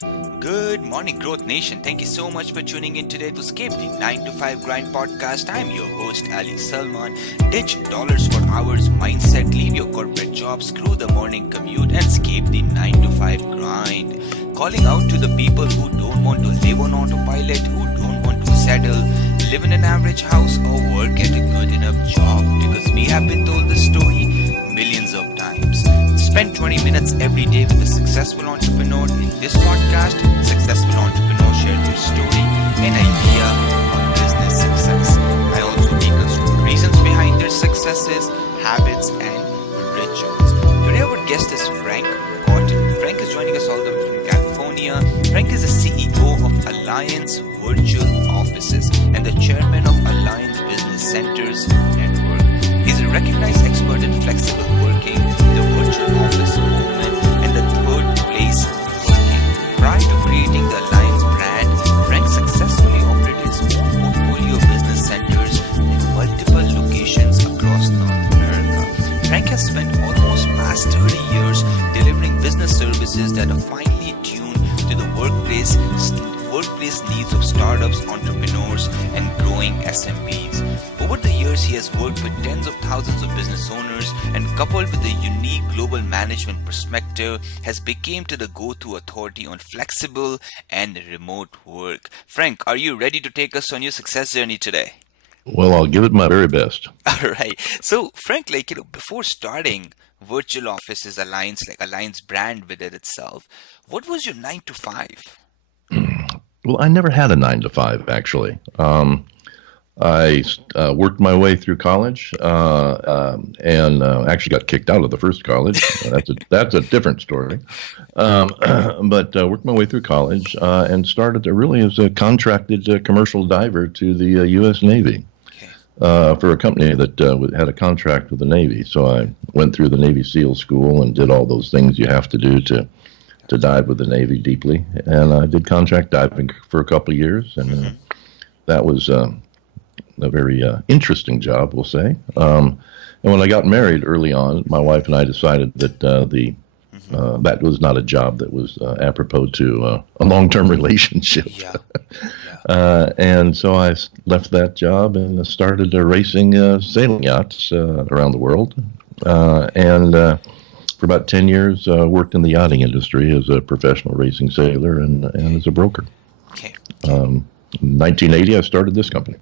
Good morning, Growth Nation. Thank you so much for tuning in today to Escape the 9 to 5 Grind podcast. I'm your host, Ali Salman. Ditch dollars for hours mindset, leave your corporate job, screw the morning commute, and escape the 9 to 5 grind. Calling out to the people who don't want to live on autopilot, who don't want to settle, live in an average house, or work at a good enough job. Because we have been told the story millions of times. Spend 20 minutes every day with a successful entrepreneur. In this podcast, successful entrepreneurs share their story and idea on business success. I also take us through reasons behind their successes, habits, and rituals. Today our guest is Frank Cottle. Frank is joining us all the way from California. Frank is the CEO of Alliance Virtual Offices and the chairman of Alliance Business Centers Network. He's a recognized expert in flexible working, the virtual office movement, and the third place working. Prior to creating the Alliance brand, Frank successfully operated his own portfolio of business centers in multiple locations across North America. Frank has spent almost past 30 years delivering business services that are finely tuned to the workplace needs of startups, entrepreneurs, and growing SMBs. Over the years, he has worked with tens of thousands of business owners and coupled with a unique global management perspective, has become to the go-to authority on flexible and remote work. Frank, are you ready to take us on your success journey today? Well, I'll give it my very best. All right. So, Frank, before starting Virtual Offices Alliance, like Alliance brand with it itself, what was your 9 to 5? Well, I never had a 9 to 5, actually. I worked my way through college and actually got kicked out of the first college. That's a different story. But worked my way through college and started really as a contracted commercial diver to the U.S. Navy for a company that had a contract with the Navy. So I went through the Navy SEAL school and did all those things you have to do to dive with the Navy deeply. And I did contract diving for a couple of years, and that was a very interesting job, we'll say. And when I got married early on, my wife and I decided that that was not a job that was apropos to a long-term relationship. And so I left that job and started racing sailing yachts around the world. For about 10 years, worked in the yachting industry as a professional racing sailor and as a broker. Okay. In 1980, I started this company.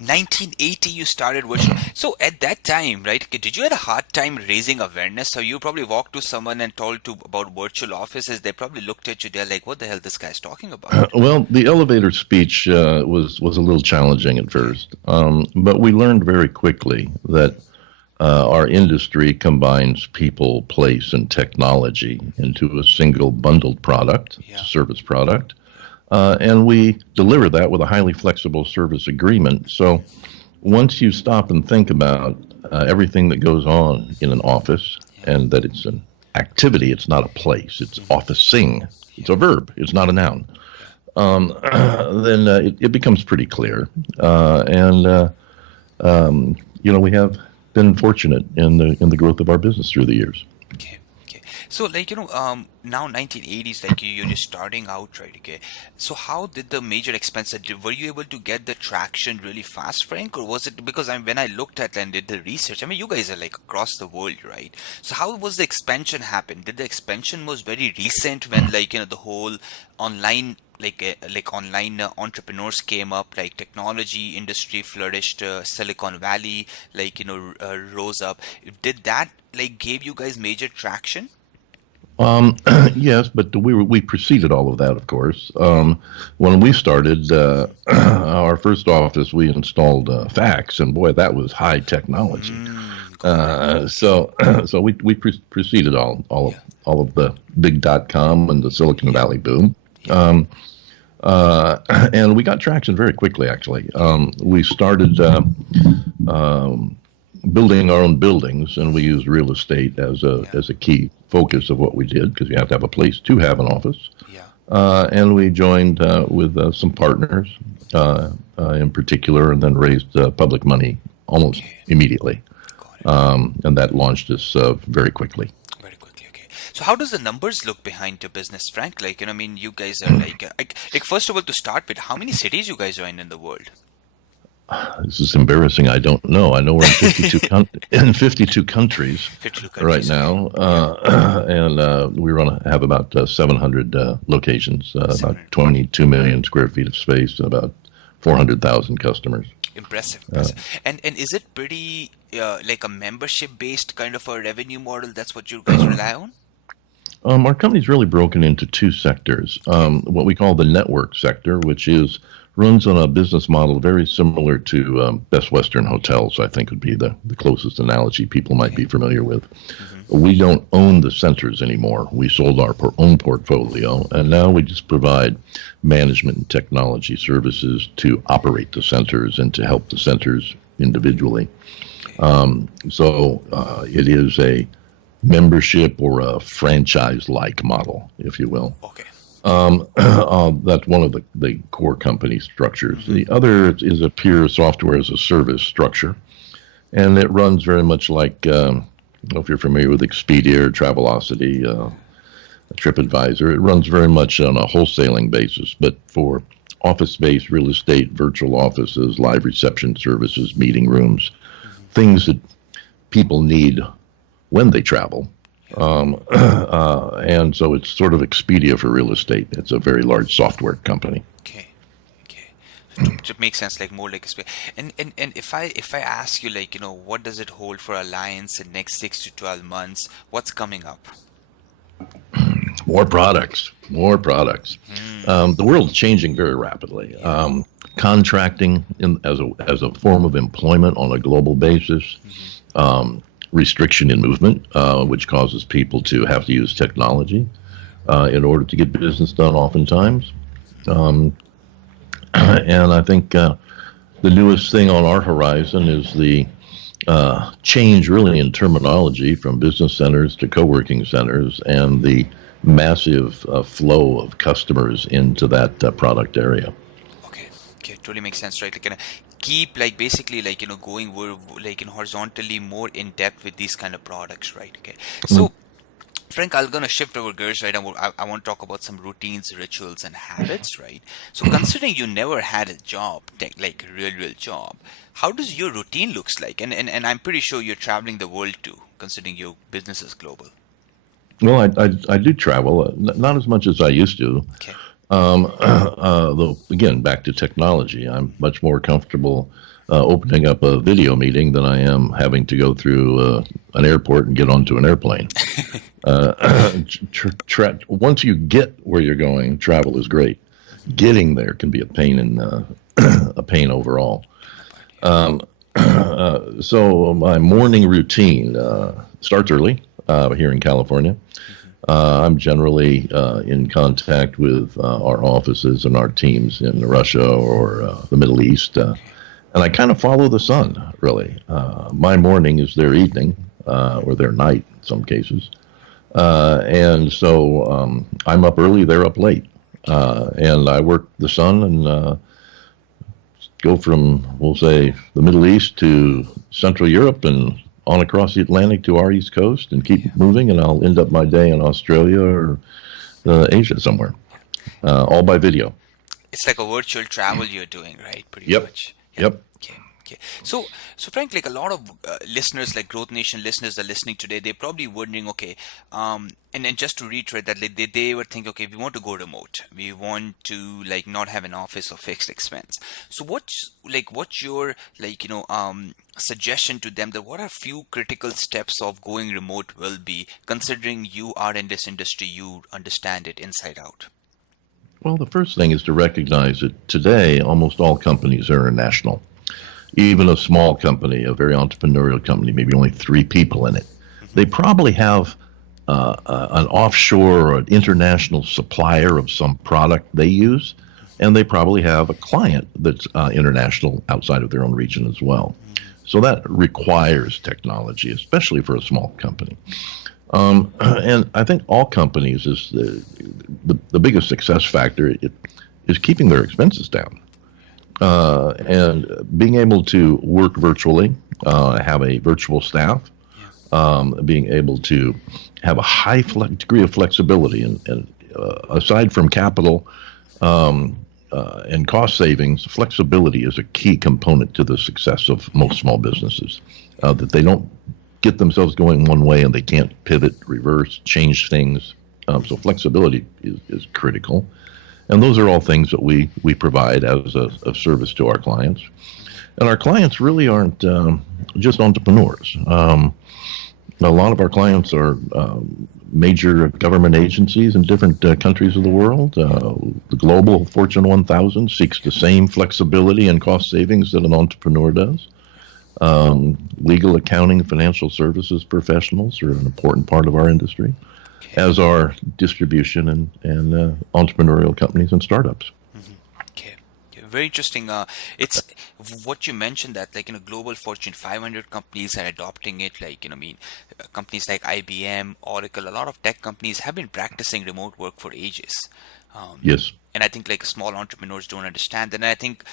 1980 you started virtual. So at that time, right, did you have a hard time raising awareness? So you probably walked to someone and told about virtual offices. They probably looked at you. They're like, what the hell this guy's talking about? Well, the elevator speech was a little challenging at first. But we learned very quickly that our industry combines people, place, and technology into a single bundled product, service product. And we deliver that with a highly flexible service agreement. So once you stop and think about everything that goes on in an office and that it's an activity, it's not a place, it's officing, it's a verb, it's not a noun, then it becomes pretty clear. We have been fortunate in the growth of our business through the years. Okay. So, now 1980s, you're just starting out, right? Okay. So, how did the major expenses, were you able to get the traction really fast, Frank? Or was it because when I looked at and did the research, I mean, you guys are across the world, right? So, how was the expansion happen? Did the expansion was very recent when, the whole online online entrepreneurs came up, technology industry flourished, Silicon Valley, rose up. Did that gave you guys major traction? Yes, but we preceded all of that, of course. When we started our first office, we installed fax, and boy, that was high technology. So we preceded all of the big .com and the Silicon Valley boom. And we got traction very quickly, actually. We started building our own buildings, and we used real estate as a key focus of what we did, because you have to have a place to have an office. And we joined with some partners in particular, and then raised public money almost immediately. And that launched us very quickly. So how does the numbers look behind your business, Frank? I mean, you guys are like first of all, to start with, how many cities you guys are in the world? This is embarrassing. I don't know. I know we're in 52 countries 52 right countries. Okay. now, Yeah. and we have about 700 locations, about 700. 22 million square feet of space, and about 400,000 customers. Impressive, Uh, impressive. And is it pretty like a membership based kind of a revenue model? That's what you guys rely on? our company's really broken into two sectors. Okay. What we call the network sector, which is runs on a business model very similar to Best Western Hotels, I think would be the closest analogy people might Okay. be familiar with. Hmm. We don't own the centers anymore. We sold our own portfolio, and now we just provide management and technology services to operate the centers and to help the centers individually. Okay. It is a membership or a franchise-like model, if you will. Okay. That's one of the core company structures. Hmm. The other is a pure software as a service structure, and it runs very much like, I don't know if you're familiar with Expedia or Travelocity, TripAdvisor. It runs very much on a wholesaling basis, but for office space, real estate, virtual offices, live reception services, meeting rooms, Hmm. things that people need when they travel. Yeah. And so it's sort of Expedia for real estate. It's a very large software company. Okay. Okay. So to make sense, like more like a and if I ask you, like, what does it hold for Alliance in next 6 to 12 months? What's coming up? More products, more products. Hmm. The world's changing very rapidly. Yeah. Contracting as a form of employment on a global basis. Hmm. Restriction in movement, which causes people to have to use technology in order to get business done oftentimes. Um, and I think the newest thing on our horizon is the change really in terminology from business centers to co-working centers and the massive flow of customers into that product area. Okay, okay, totally makes sense, right? Like, keep like basically like going like horizontally more in depth with these kind of products, right? Okay, Mm. so Frank, I'm gonna shift our gears, right? I want to talk about some routines, rituals, and habits, right? So considering you never had a job, like a real job, how does your routine looks like? And I'm pretty sure you're traveling the world too, considering your business is global. Well, I do travel, not as much as I used to. Okay. Though, again, back to technology, I'm much more comfortable opening up a video meeting than I am having to go through an airport and get onto an airplane. Once you get where you're going, travel is great. Getting there can be a pain a pain overall. Um, so my morning routine starts early here in California. I'm generally in contact with our offices and our teams in Russia or the Middle East. And I kind of follow the sun, really. My morning is their evening or their night in some cases. And so I'm up early, they're up late. And I work the sun and go from, we'll say, the Middle East to Central Europe and on across the Atlantic to our East Coast and keep moving, and I'll end up my day in Australia or Asia somewhere, all by video. It's like a virtual travel you're doing, right? Pretty Yep, much. Yeah. yep. Okay. Okay. So Frank, like a lot of listeners, like Growth Nation listeners, are listening today. They're probably wondering, okay, and then just to reiterate that, like they were thinking, okay, we want to go remote. We want to like not have an office or fixed expense. So what's your suggestion to them that what are few critical steps of going remote will be, considering you are in this industry, you understand it inside out. Well, the first thing is to recognize that today almost all companies are international. Even a small company, a very entrepreneurial company, maybe only 3 people in it, they probably have an offshore or an international supplier of some product they use, and they probably have a client that's international outside of their own region as well. So that requires technology, especially for a small company. And I think all companies is the biggest success factor is keeping their expenses down. And being able to work virtually, have a virtual staff, Yeah. being able to have a high degree of flexibility, and aside from capital and cost savings, flexibility is a key component to the success of most small businesses. That they don't get themselves going one way and they can't pivot, reverse, change things. So flexibility is critical. And those are all things that we provide as a service to our clients. And our clients really aren't just entrepreneurs. A lot of our clients are major government agencies in different countries of the world. The global Fortune 1000 seeks the same flexibility and cost savings that an entrepreneur does. Legal, accounting, financial services professionals are an important part of our industry, as are distribution and entrepreneurial companies and startups. Okay. Very interesting. It's what you mentioned that global Fortune 500 companies are adopting it. Companies like IBM, Oracle, a lot of tech companies have been practicing remote work for ages. Yes. And I think small entrepreneurs don't understand. And I think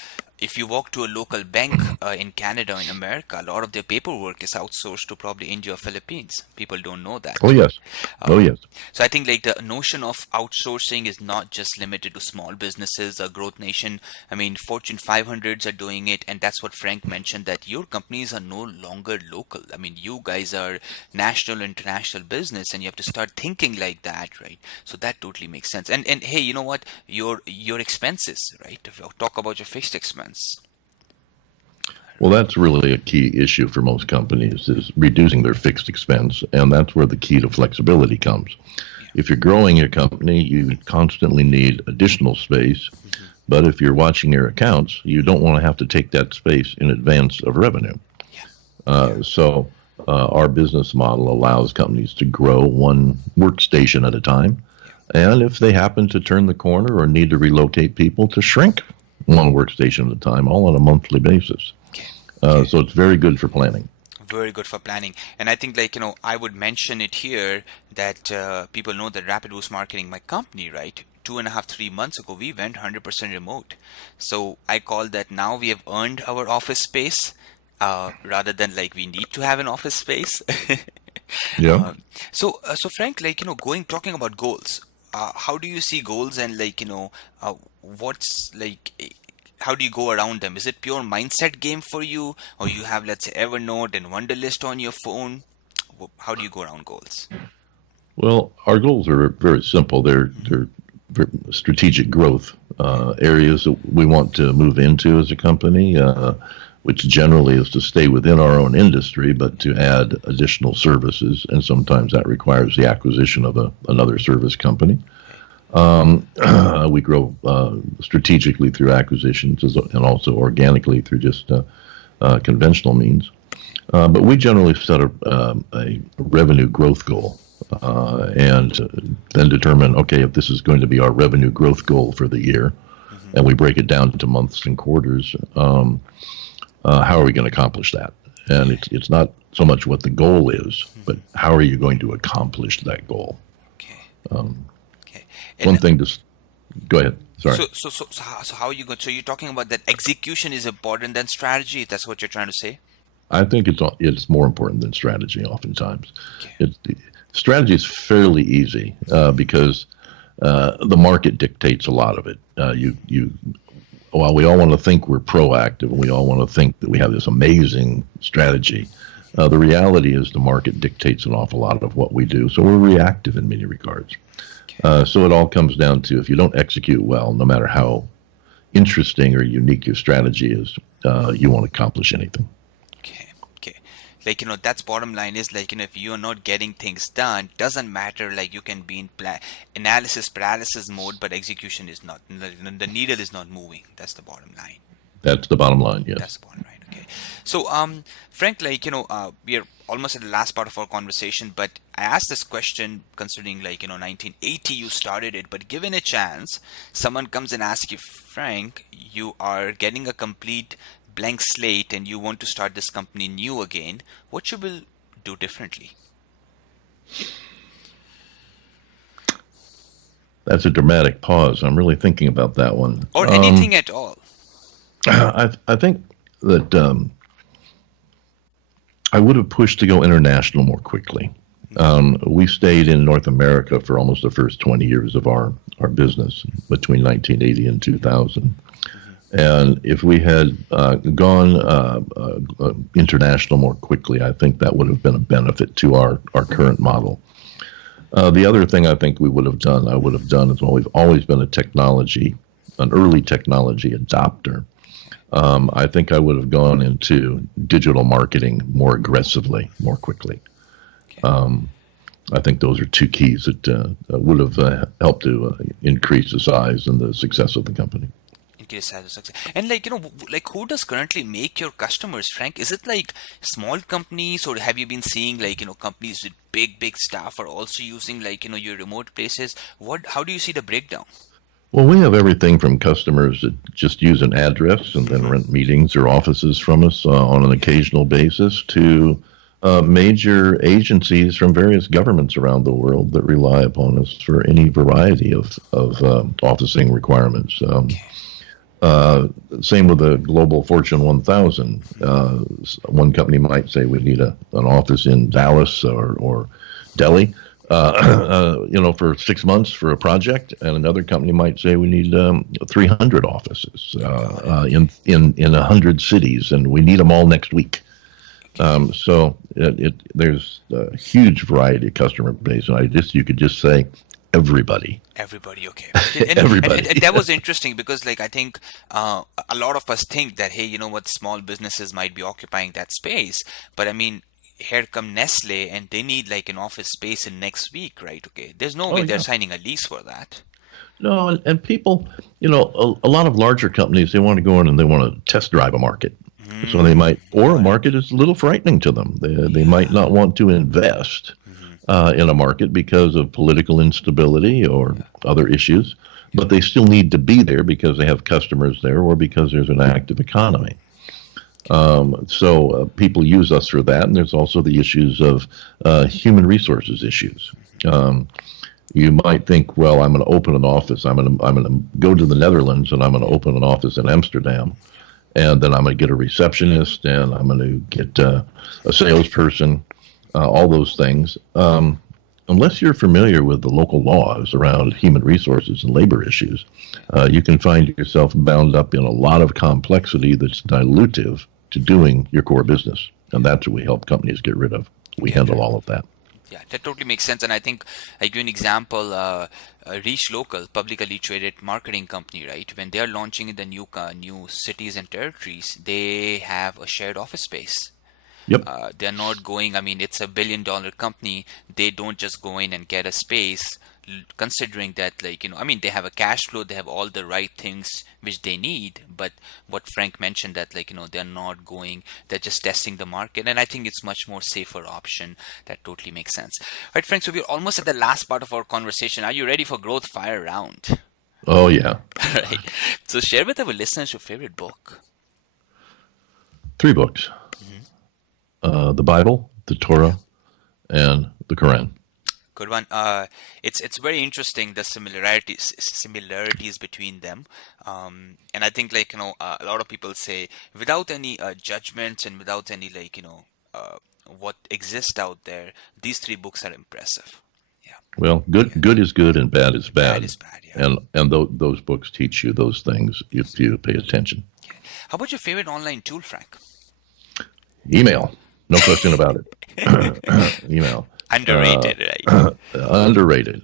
if you walk to a local bank in Canada or in America, a lot of their paperwork is outsourced to probably India or Philippines. People don't know that. Oh, yes. Oh, yes. So I think the notion of outsourcing is not just limited to small businesses, a growth nation. I mean, Fortune 500s are doing it, and that's what Frank mentioned, that your companies are no longer local. I mean, you guys are national, international business, and you have to start thinking like that, right? So that totally makes sense. And hey, you know what? Your expenses, right? Talk about your fixed expense. Well, that's really a key issue for most companies, is reducing their fixed expense, and that's where the key to flexibility comes. If you're growing your company, you constantly need additional space, but if you're watching your accounts, you don't want to have to take that space in advance of revenue. So our business model allows companies to grow one workstation at a time, and if they happen to turn the corner or need to relocate people, to shrink one workstation at a time, all on a monthly basis. So it's very good for planning. Very good for planning. And I think I would mention it here that people know that Rapid Boost Marketing, my company, right? 2.5, 3 months ago, we went 100% remote. So I call that now we have earned our office space rather than we need to have an office space. Yeah. So Frank, talking about goals, how do you see goals and what's how do you go around them? Is it pure mindset game for you, or you have, let's say, Evernote and Wunderlist on your phone? How do you go around goals? Well, our goals are very simple. They're strategic growth areas that we want to move into as a company, which generally is to stay within our own industry, but to add additional services, and sometimes that requires the acquisition of another service company. We grow strategically through acquisitions and also organically through just conventional means. But we generally set a revenue growth goal and then determine, okay, if this is going to be our revenue growth goal for the year, and we break it down into months and quarters, how are we going to accomplish that? And it's not so much what the goal is, but how are you going to accomplish that goal? Okay. One thing to go ahead. Sorry. So how are you going? So you're talking about that execution is important than strategy. If that's what you're trying to say. I think it's more important than strategy. Oftentimes, Okay. strategy is fairly easy because the market dictates a lot of it. While we all want to think we're proactive and we all want to think that we have this amazing strategy, the reality is the market dictates an awful lot of what we do. So we're reactive in many regards. So it all comes down to, if you don't execute well, no matter how interesting or unique your strategy is, you won't accomplish anything. Okay. That's bottom line is if you're not getting things done, doesn't matter. You can be in analysis paralysis mode, but execution is not. The needle is not moving. That's the bottom line. That's the bottom line. Yes. That's the bottom line. Okay. So, Frank, we are almost at the last part of our conversation, but I asked this question considering 1980 you started it, but given a chance, someone comes and asks you, Frank, you are getting a complete blank slate and you want to start this company new again, what you will do differently? That's a dramatic pause. I'm really thinking about that one. Or anything at all. I think that I would have pushed to go international more quickly. We stayed in North America for almost the first 20 years of our business between 1980 and 2000. And if we had gone international more quickly, I think that would have been a benefit to our current model. The other thing I think I would have done as well, we've always been an early technology adopter. I think I would have gone into digital marketing more aggressively, more quickly. I think those are two keys that would have helped to increase the size and the success of the company. Increase size of success. And who does currently make your customers, Frank? Is it like small companies, or have you been seeing companies with big staff are also using your remote places? How do you see the breakdown? Well, we have everything from customers that just use an address and then rent meetings or offices from us on an occasional basis to major agencies from various governments around the world that rely upon us for any variety of officing requirements. Same with the global Fortune 1000. One company might say we need an office in Dallas or Delhi, for 6 months for a project, and another company might say we need 300 offices in 100 cities, and we need them all next week. So there's a huge variety of customer base, and you could just say everybody. Everybody, okay. Everybody. And that was interesting because, I think a lot of us think that, hey, small businesses might be occupying that space, but I mean, here come Nestle, and they need an office space in next week, right? Okay, there's no way they're signing a lease for that. No, and people, a lot of larger companies, they want to go in and they want to test drive a market. So they might, or a market is a little frightening to them. They might not want to invest in a market because of political instability or other issues, but they still need to be there because they have customers there or because there's an active economy. So people use us for that, and there's also the issues of human resources issues. You might think, well, I'm going to open an office. I'm going to go to the Netherlands, and I'm going to open an office in Amsterdam, and then I'm going to get a receptionist, and I'm going to get a salesperson, all those things. Unless you're familiar with the local laws around human resources and labor issues, you can find yourself bound up in a lot of complexity that's dilutive to doing your core business. And that's what we help companies get rid of. We handle all of that. Yeah, that totally makes sense. And I think I give you an example, Reach Local, publicly traded marketing company, right? When they're launching in the new cities and territories, they have a shared office space. Yep. They're not going, it's a $1 billion company. They don't just go in and get a space, considering that, they have a cash flow, they have all the right things which they need. But what Frank mentioned that, they're not going, they're just testing the market. And I think it's much more safer option. That totally makes sense. All right, Frank, so we're almost at the last part of our conversation. Are you ready for growth fire round? Oh, yeah. All right. So share with our listeners your favorite book. 3 books. The Bible, the Torah, and the Quran. Good one. It's very interesting, the similarities between them. And I think a lot of people say without any judgments and without any what exists out there, these 3 books are impressive. Yeah. Well, good is good and bad is bad. Bad is bad, yeah. And those books teach you those things if you pay attention. Okay. How about your favorite online tool, Frank? Email. No question about it. Email. Underrated, right? Underrated.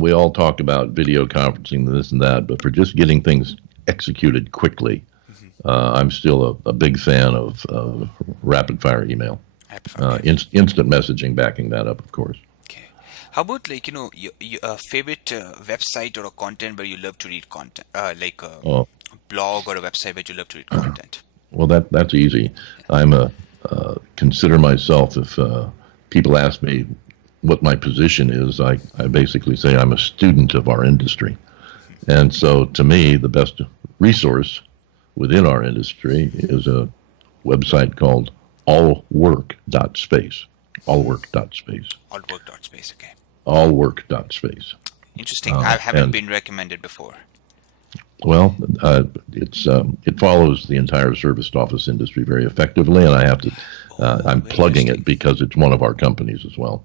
We all talk about video conferencing, this and that, but for just getting things executed quickly, I'm still a big fan of rapid fire email. Instant messaging backing that up, of course. Okay. How about your favorite website or a content where you love to read content, a blog or a website where you love to read content? Well, that's easy. I'm consider myself, if people ask me what my position is, I basically say I'm a student of our industry. And so to me, the best resource within our industry is a website called allwork.space. Allwork.space. Allwork.space, okay. Allwork.space. Interesting. I haven't been recommended before. Well, it follows the entire service office industry very effectively, and I have to. I'm plugging it because it's one of our companies as well.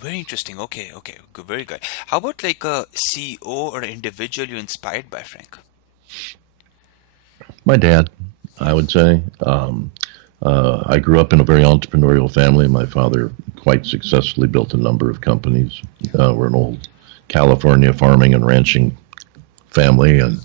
Very interesting. Okay, okay, good, very good. How about like a CEO or individual you're inspired by, Frank? My dad, I would say. I grew up in a very entrepreneurial family. My father quite successfully built a number of companies. We're an old California farming and ranching family, and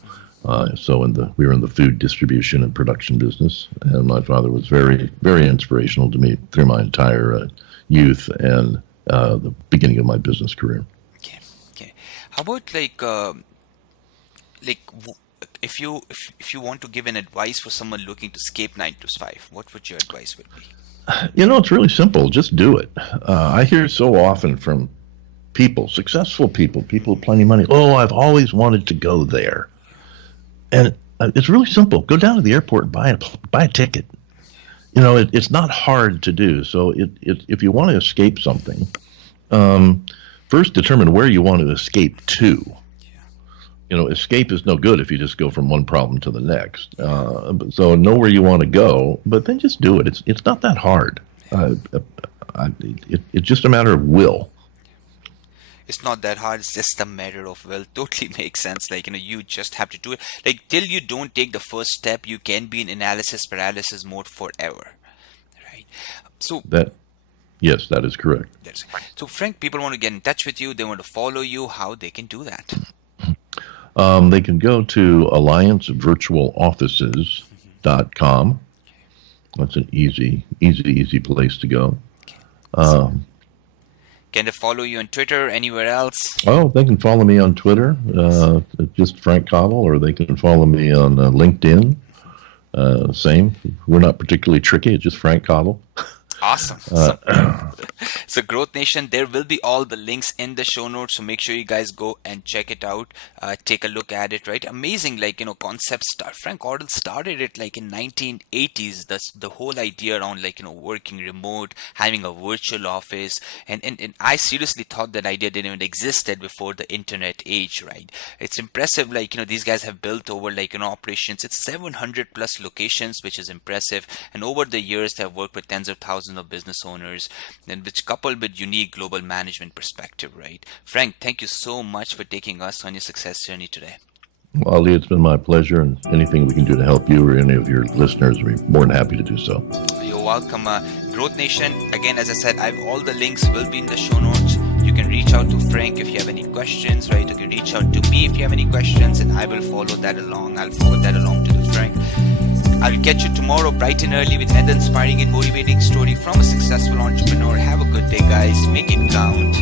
so we were in the food distribution and production business. And my father was very, very inspirational to me through my entire youth and the beginning of my business career. Okay, okay. How about like w- if you want to give an advice for someone looking to escape 9 to 5, what would your advice would be? It's really simple. Just do it. I hear so often from people, successful people with plenty of money. Oh, I've always wanted to go there, and it's really simple. Go down to the airport and buy a ticket. It's not hard to do. So if you want to escape something, first determine where you want to escape to. Escape is no good if you just go from one problem to the next. So know where you want to go, but then just do it. It's not that hard. It's just a matter of will. It's not that hard. It's just a matter of will. Totally makes sense. Like, you just have to do it. Like, till you don't take the first step, you can be in analysis paralysis mode forever. Right. So Yes, that is correct. so Frank, people want to get in touch with you. They want to follow you. How they can do that? They can go to alliancevirtualoffices.com. That's an easy place to go. Can they follow you on Twitter, anywhere else? Oh, they can follow me on Twitter, just Frank Cottle, or they can follow me on LinkedIn. Same. We're not particularly tricky. It's just Frank Cottle. Awesome. So Growth Nation, there will be all the links in the show notes. So make sure you guys go and check it out. Take a look at it, right? Amazing, concepts start. Frank Cottle started it like in 1980s. That's the whole idea around working remote, having a virtual office. And I seriously thought that idea didn't even existed before the internet age, right? It's impressive. These guys have built over operations. It's 700 plus locations, which is impressive. And over the years, they have worked with tens of thousands of business owners, and which coupled with unique global management perspective, right? Frank, thank you so much for taking us on your success journey today. Well, Ali, it's been my pleasure, and anything we can do to help you or any of your listeners, we're more than happy to do so. You're welcome. Growth Nation, again, as I said, all the links will be in the show notes. You can reach out to Frank if you have any questions, right? You can reach out to me if you have any questions, and I will follow that along. I'll forward that along to the Frank. I'll catch you tomorrow bright and early with another inspiring and motivating story from a successful entrepreneur. Have a good day, guys. Make it count.